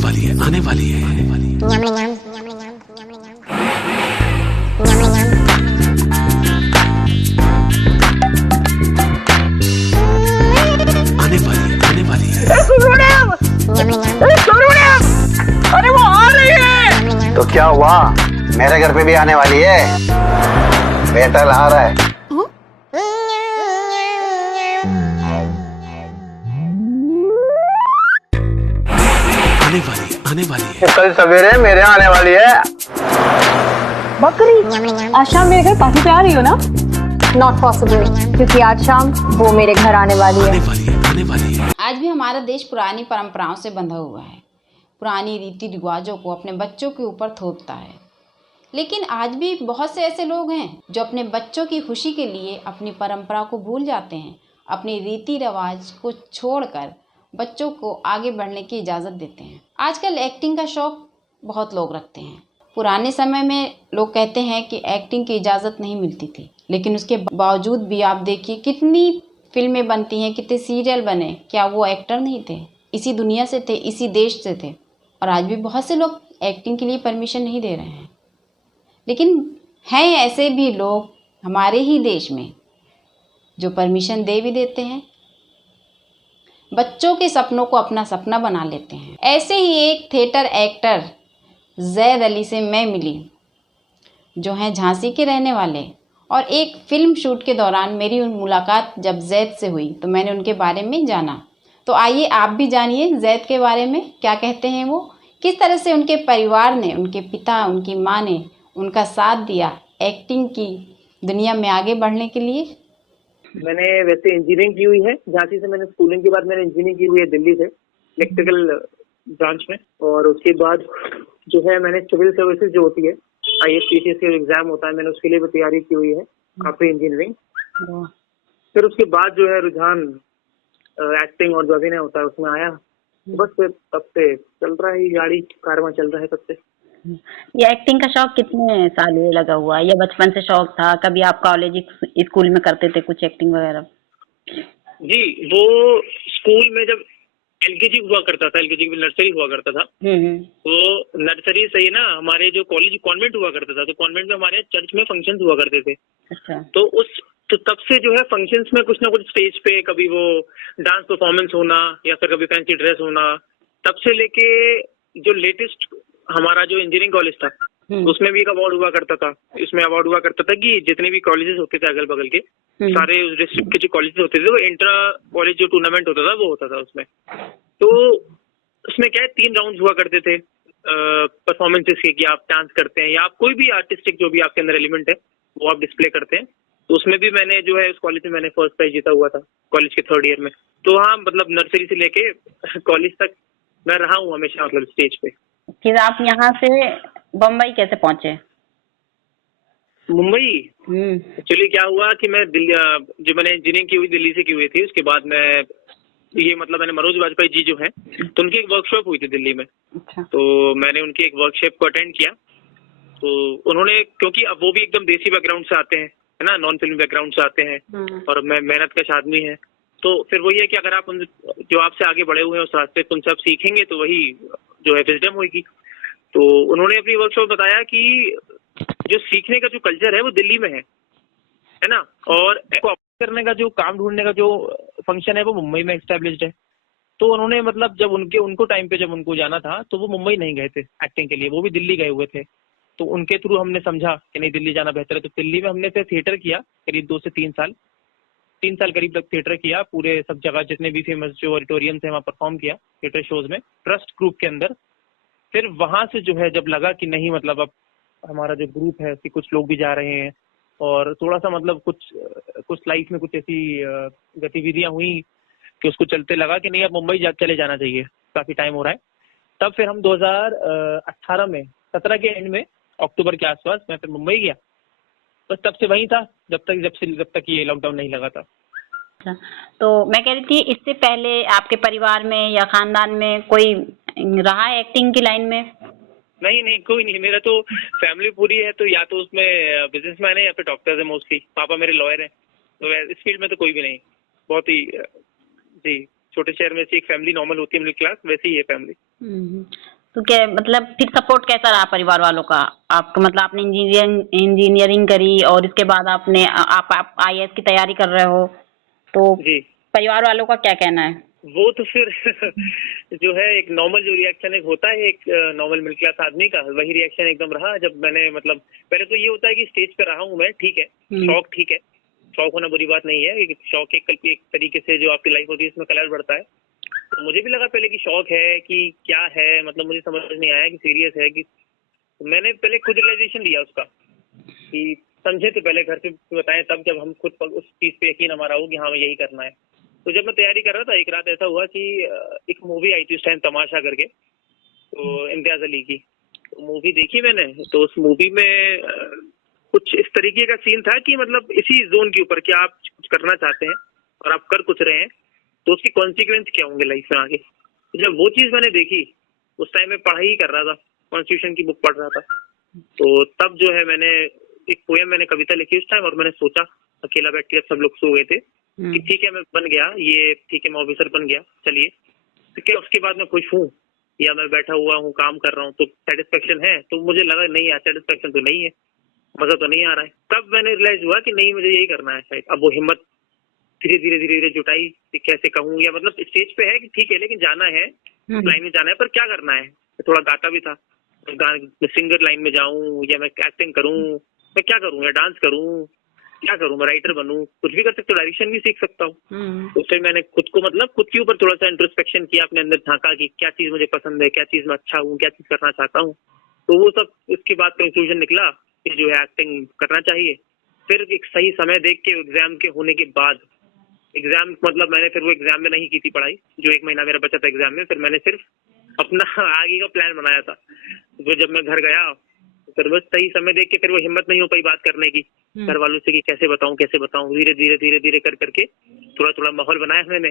वाली है, आने वाली है, आने वाली है। आने वाली है, आने वाली है। अरे वो आ रही है। तो क्या हुआ, मेरे घर पे भी आने वाली है, बेटा ला रहा है। आने वाली है, आने वाली है। कल सवेरे मेरे आने वाली है। बकरी, आज शाम मेरे घर पार्टी पे आ रही हो ना? नॉट पॉसिबल, क्योंकि आज शाम वो मेरे घर आने वाली आने है। वाली है, आने वाली है। आज भी हमारा देश पुरानी परंपराओं से बंधा हुआ है, पुरानी रीति रिवाजों को अपने बच्चों के ऊपर थोपता है। लेकिन आज भी बहुत से ऐसे लोग हैं जो अपने बच्चों की खुशी के लिए अपनी परंपरा को भूल जाते हैं, अपने रीति रिवाज को छोड़कर बच्चों को आगे बढ़ने की इजाज़त देते हैं। आजकल एक्टिंग का शौक़ बहुत लोग रखते हैं। पुराने समय में लोग कहते हैं कि एक्टिंग की इजाज़त नहीं मिलती थी, लेकिन उसके बावजूद भी आप देखिए कितनी फिल्में बनती हैं, कितने सीरियल बने। क्या वो एक्टर नहीं थे? इसी दुनिया से थे, इसी देश से थे। और आज भी बहुत से लोग एक्टिंग के लिए परमिशन नहीं दे रहे हैं। लेकिन हैं ऐसे भी लोग हमारे ही देश में जो परमिशन दे भी देते हैं, बच्चों के सपनों को अपना सपना बना लेते हैं। ऐसे ही एक थिएटर एक्टर ज़ैद अली से मैं मिली, जो हैं झांसी के रहने वाले। और एक फ़िल्म शूट के दौरान मेरी मुलाकात जब ज़ैद से हुई तो मैंने उनके बारे में जाना। तो आइए आप भी जानिए ज़ैद के बारे में, क्या कहते हैं वो, किस तरह से उनके परिवार ने, उनके पिता, उनकी माँ ने उनका साथ दिया एक्टिंग की दुनिया में आगे बढ़ने के लिए। मैंने वैसे इंजीनियरिंग की हुई है झांसी से। मैंने स्कूलिंग के बाद मैंने इंजीनियरिंग की हुई है दिल्ली से, इलेक्ट्रिकल ब्रांच में। और उसके बाद जो है मैंने सिविल सर्विसेज जो होती है, IAS PCS का एग्जाम होता है, मैंने उसके लिए भी तैयारी की हुई है आफ्टर इंजीनियरिंग। फिर उसके बाद जो है रुझान एक्टिंग और जो अभिनय होता है उसमें आया। बस फिर तब से चल रहा है, गाड़ी कारवां चल रहा है तब से। ये एक्टिंग का शौक कितने साल हुए लगा हुआ है, या बचपन से शौक था? कभी आप कॉलेज स्कूल में करते थे कुछ एक्टिंग वगैरह? जी, वो स्कूल में जब LKG हुआ करता था, LKG में नर्सरी हुआ करता था, तो नर्सरी से ही ना हमारे जो कॉलेज कॉन्वेंट हुआ करता था, तो कॉन्वेंट में हमारे चर्च में फंक्शंस हुआ करते थे। अच्छा। तो तब से जो है फंक्शंस में कुछ ना कुछ स्टेज पे कभी वो डांस परफॉर्मेंस होना या फिर कभी फैंसी ड्रेस होना, तब से लेके जो लेटेस्ट हमारा जो इंजीनियरिंग कॉलेज था उसमें भी एक अवार्ड हुआ करता था। इसमें अवार्ड हुआ करता था कि जितने भी कॉलेजेस होते थे अगल बगल के, सारे उस डिस्ट्रिक्ट के जो कॉलेजेस होते थे, वो इंट्रा कॉलेज जो टूर्नामेंट होता था वो होता था उसमें। तो उसमें क्या है, 3 राउंड हुआ करते थे परफॉर्मेंसेस के, कि आप डांस करते हैं या आप कोई भी आर्टिस्टिक जो भी आपके अंदर एलिमेंट है वो आप डिस्प्ले करते हैं। तो उसमें भी मैंने जो है उस कॉलेज में मैंने फर्स्ट प्राइज जीता हुआ था कॉलेज के 3rd ईयर में। तो हाँ, मतलब नर्सरी से लेके कॉलेज तक मैं रहा हूँ हमेशा, मतलब स्टेज पे। फिर आप यहाँ से बम्बई कैसे पहुंचे? मुंबई एक्चुअली क्या हुआ कि मैं दिल्ली, जो मैंने इंजीनियरिंग की हुई दिल्ली से की हुई थी, उसके बाद मैं ये मतलब मैंने मनोज वाजपेयी जी जो हैं, तो उनकी एक वर्कशॉप हुई थी दिल्ली में। अच्छा। तो मैंने उनकी एक वर्कशॉप को अटेंड किया। तो उन्होंने, क्योंकि अब वो भी एकदम देसी बैकग्राउंड से आते हैं, है ना, नॉन फिल्म बैकग्राउंड से आते हैं, और मैं मेहनत कश आदमी है। तो फिर वही है कि अगर आप जो आपसे आगे बढ़े हुए हैं उस रास्ते पे उनसे आप सीखेंगे तो वही जो है विजडम होगी। तो उन्होंने अपनी वर्कशॉप बताया कि जो सीखने का जो कल्चर है वो दिल्ली में है ना, और करने का जो काम ढूंढने का जो फंक्शन है वो मुंबई में एस्टेब्लिश्ड है। तो उन्होंने मतलब जब उनको टाइम पे जब उनको जाना था तो वो मुंबई नहीं गए थे एक्टिंग के लिए, वो भी दिल्ली गए हुए थे। तो उनके थ्रू हमने समझा कि नहीं, दिल्ली जाना बेहतर है। तो दिल्ली में हमने फिर थिएटर किया करीब 2 से 3 साल, 3 साल करीब तक थिएटर किया, पूरे सब जगह जितने भी फेमस जो ऑडिटोरियम्स है वहाँ परफॉर्म किया थिएटर शोज में, ट्रस्ट ग्रुप के अंदर। फिर वहां से जो है जब लगा कि नहीं, मतलब अब हमारा जो ग्रुप है उसके कुछ लोग भी जा रहे हैं और थोड़ा सा मतलब कुछ लाइफ में कुछ ऐसी गतिविधियां हुई कि उसको चलते लगा कि नहीं, अब मुंबई चले जाना चाहिए, काफी टाइम हो रहा है। तब फिर हम 2018 में 17 के एंड में अक्टूबर के आसपास मैं फिर मुंबई गया। बस तब से वहीं था जब तक ये लॉकडाउन नहीं लगा था। अच्छा, तो मैं कह रही थी इससे पहले आपके परिवार में या खानदान में कोई रहा है एक्टिंग की लाइन में? नहीं, कोई नहीं। मेरा तो फैमिली पूरी है, तो या तो उसमें बिजनेसमैन है या फिर डॉक्टर्स है मोस्टली। पापा मेरे लॉयर हैं, तो इस फील्ड में तो कोई भी नहीं। बहुत ही जी छोटे शहर में से एक फैमिली नॉर्मल होती है, मिडिल क्लास, वैसे ही है फैमिली। तो क्या मतलब फिर सपोर्ट कैसा रहा परिवार वालों का आपका? मतलब आपने इंजीनियरिंग करी और इसके बाद आप IAS की तैयारी कर रहे हो, तो जी परिवार वालों का क्या कहना है? वो तो फिर जो है एक नॉर्मल जो रिएक्शन एक होता है एक नॉर्मल मिडिल क्लास आदमी का, वही रिएक्शन एकदम रहा जब मैंने मतलब पहले तो ये होता है कि स्टेज पे रहा हूँ मैं, ठीक है, शौक ठीक है, शौक होना बुरी बात नहीं है, शौक एक तरीके से जो आपकी लाइफ होती है इसमें कलर बढ़ता है। तो मुझे भी लगा पहले कि शौक है कि क्या है, मतलब मुझे समझ नहीं आया कि सीरियस है कि मैंने पहले खुद रियलाइजेशन दिया उसका कि समझे तो पहले घर पे बताएं, तब जब हम खुद उस चीज पे यकीन हमारा हो कि हाँ यही करना है। तो जब मैं तैयारी कर रहा था एक रात ऐसा हुआ कि एक मूवी आई थी उस टाइम तमाशा करके, तो इम्तियाज अली की, तो मूवी देखी मैंने। तो उस मूवी में कुछ इस तरीके का सीन था कि मतलब इसी जोन के ऊपर कि आप कुछ करना चाहते हैं और आप कर कुछ रहे हैं तो उसकी कॉन्सिक्वेंस क्या होंगे लाइफ में आगे। तो जब वो चीज मैंने देखी उस टाइम में पढ़ाई ही कर रहा था, कॉन्स्टिट्यूशन की बुक पढ़ रहा था, तो तब जो है मैंने एक पोएम मैंने कविता लिखी उस टाइम और मैंने सोचा अकेला बैठ के, सब लोग सो गए थे, कि ठीक है मैं बन गया ये, ठीक है मैं ऑफिसर बन गया, चलिए ठीक है, उसके बाद मैं खुश हूँ या मैं बैठा हुआ हूँ काम कर रहा हूँ तो सेटिस्फेक्शन है। तो मुझे लगा नहीं यार सेटिस्फेक्शन तो नहीं है, मजा तो नहीं आ रहा है। तब मैंने रियलाइज हुआ कि नहीं मुझे यही करना है शायद। अब वो हिम्मत धीरे धीरे जुटाई कि कैसे कहूँ, या मतलब स्टेज पे है कि ठीक है लेकिन जाना है, लाइन में जाना है, पर क्या करना है। थोड़ा गाता भी था, सिंगर लाइन में जाऊं या मैं एक्टिंग करूं, मैं क्या करूं, या डांस करूं, क्या करूं, मैं राइटर बनूं, कुछ भी कर सकता हूँ, डायरेक्शन भी सीख सकता हूँ। तो फिर मैंने खुद को मतलब खुद के ऊपर थोड़ा सा इंट्रोस्पेक्शन किया, अपने अंदर झांका कि क्या चीज मुझे पसंद है, क्या चीज में अच्छा हूँ, क्या चीज करना चाहता हूँ। तो वो सब इसके बाद कंक्लूजन निकला कि जो है एक्टिंग करना चाहिए। फिर एक सही समय देख के एग्जाम के होने के बाद, एग्जाम मतलब मैंने फिर वो एग्जाम में नहीं की थी पढ़ाई, जो 1 महीना मेरा बचा था एग्जाम में, फिर मैंने सिर्फ अपना आगे का प्लान बनाया था। तो जब मैं घर गया फिर बस सही समय देख के फिर वो हिम्मत नहीं हो पाई बात करने की घर वालों से कि कैसे बताऊं। धीरे धीरे कर करके थोड़ा माहौल बनाया मैंने।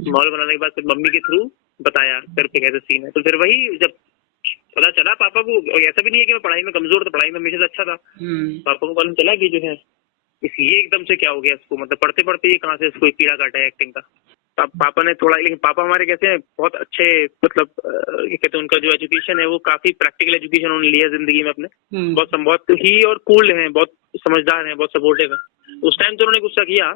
माहौल बनाने के बाद फिर मम्मी के थ्रू बताया घर पे कैसे सीन है। तो फिर वही जब पता चला पापा को, ऐसा भी नहीं है कि मैं पढ़ाई में कमजोर था, पढ़ाई में हमेशा से अच्छा था, पापा को मालूम चला कि जो है ये एकदम से क्या हो गया इसको, मतलब पढ़ते पढ़ते ये कहाँ से इसको कीड़ा काटा है एक्टिंग का। पापा ने थोड़ा, लेकिन पापा हमारे कैसे हैं बहुत अच्छे, मतलब ये कहते हैं उनका जो एजुकेशन है वो काफी प्रैक्टिकल एजुकेशन उन्होंने लिया जिंदगी में अपने, बहुत ही और कूल हैं, बहुत समझदार हैं, बहुत सपोर्टिव है। उस टाइम तो उन्होंने गुस्सा किया,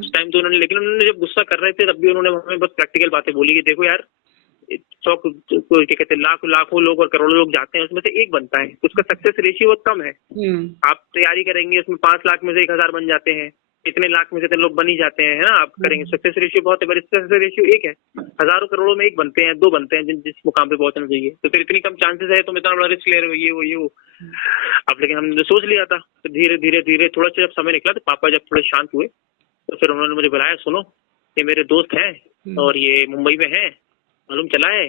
उस टाइम तो उन्होंने, लेकिन उन्होंने जब गुस्सा कर रहे थे तब भी उन्होंने हमें बहुत प्रैक्टिकल बातें बोली कि देखो यार 100 क्या कहते हैं लाखों लोग और करोड़ों लोग जाते हैं, उसमें से एक बनता है, उसका सक्सेस रेशियो बहुत कम है। आप तैयारी करेंगे उसमें 5 लाख में से 1000 बन जाते हैं, इतने लाख में से इतने लोग बन ही जाते हैं, है ना। आप करेंगे सक्सेस रेशियो बहुत है, पर सक्सेस रेशियो एक है, हजारों करोड़ों में एक बनते हैं, 2 बनते हैं जिस मुकाम पे पहुंचना चाहिए। तो फिर इतनी कम चांसेस है, तुम इतना बड़ा रिस्क ले रहे हो, ये वो। अब लेकिन हमने सोच लिया था। तो धीरे थोड़ा सा जब समय निकला तो पापा जब थोड़े शांत हुए तो फिर उन्होंने मुझे बुलाया, सुनो ये मेरे दोस्त हैं और ये मुंबई में है, मालूम चला है,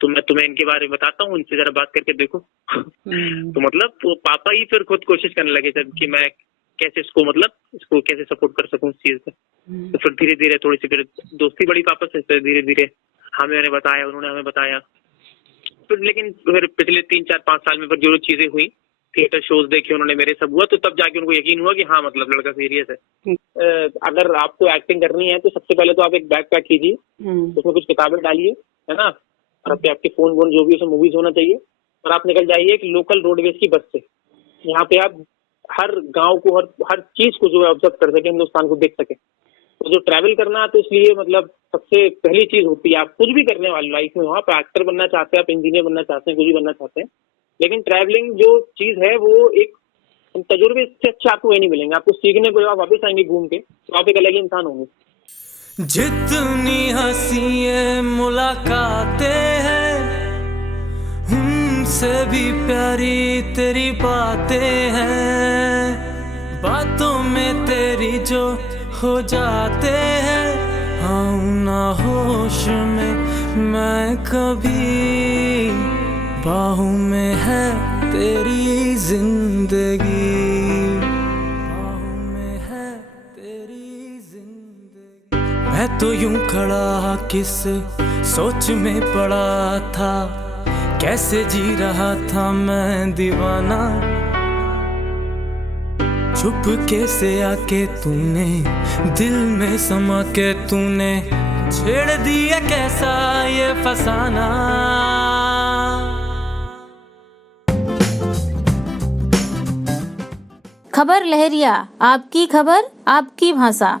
तो मैं तुम्हें इनके बारे में बताता हूँ, इनसे जरा बात करके देखो। तो मतलब वो पापा ही फिर खुद कोशिश करने लगे थे कि मैं कैसे इसको कैसे सपोर्ट कर सकूं इस चीज पे। तो फिर धीरे धीरे थोड़ी सी फिर दोस्ती बड़ी पापा से, फिर धीरे धीरे उन्होंने हमें बताया। फिर लेकिन फिर पिछले 3-4-5 साल में फिर जो चीजें हुई, थिएटर शोज देखे उन्होंने मेरे, सब हुआ, तो तब जाके उनको यकीन हुआ कि हाँ मतलब लड़का सीरियस है। अगर आपको एक्टिंग करनी है तो सबसे पहले तो आप एक बैग पैक कीजिए, उसमें कुछ किताबें डालिए, है ना, और आपके फोन वोन जो भी उसमें मूवीज होना चाहिए, और आप निकल जाइए एक लोकल रोडवेज की बस से। यहाँ पे आप हर गांव को, हर चीज को जो है ऑब्जर्व कर सके, हिंदुस्तान को देख सके। तो जो ट्रैवल करना, तो इसलिए मतलब सबसे पहली चीज होती है, आप कुछ भी करने वाले लाइफ में, आप एक्टर बनना चाहते हैं, आप इंजीनियर बनना चाहते हैं, कुछ भी बनना चाहते हैं, लेकिन ट्रैवलिंग जो चीज है वो एक तजुर्बे से अच्छे आपको वही नहीं मिलेंगे। आपको सीखने को, आप वापस आएंगे घूम के तो आप एक अलग ही इंसान होंगे। जितनी हंसी मुलाकातें हैं, उनसे भी प्यारी तेरी बातें हैं, बातों में तेरी जो हो जाते हैं, आऊं ना होश में मैं कभी, बाहों में है तेरी जिंदगी, बाहों में है तेरी जिंदगी। मैं तो यूं खड़ा किस सोच में पड़ा था, कैसे जी रहा था मैं दीवाना, चुपके से आके तूने दिल में समा के तूने छेड़ दिया कैसा ये फसाना। खबर लहरिया, आपकी खबर आपकी भाषा।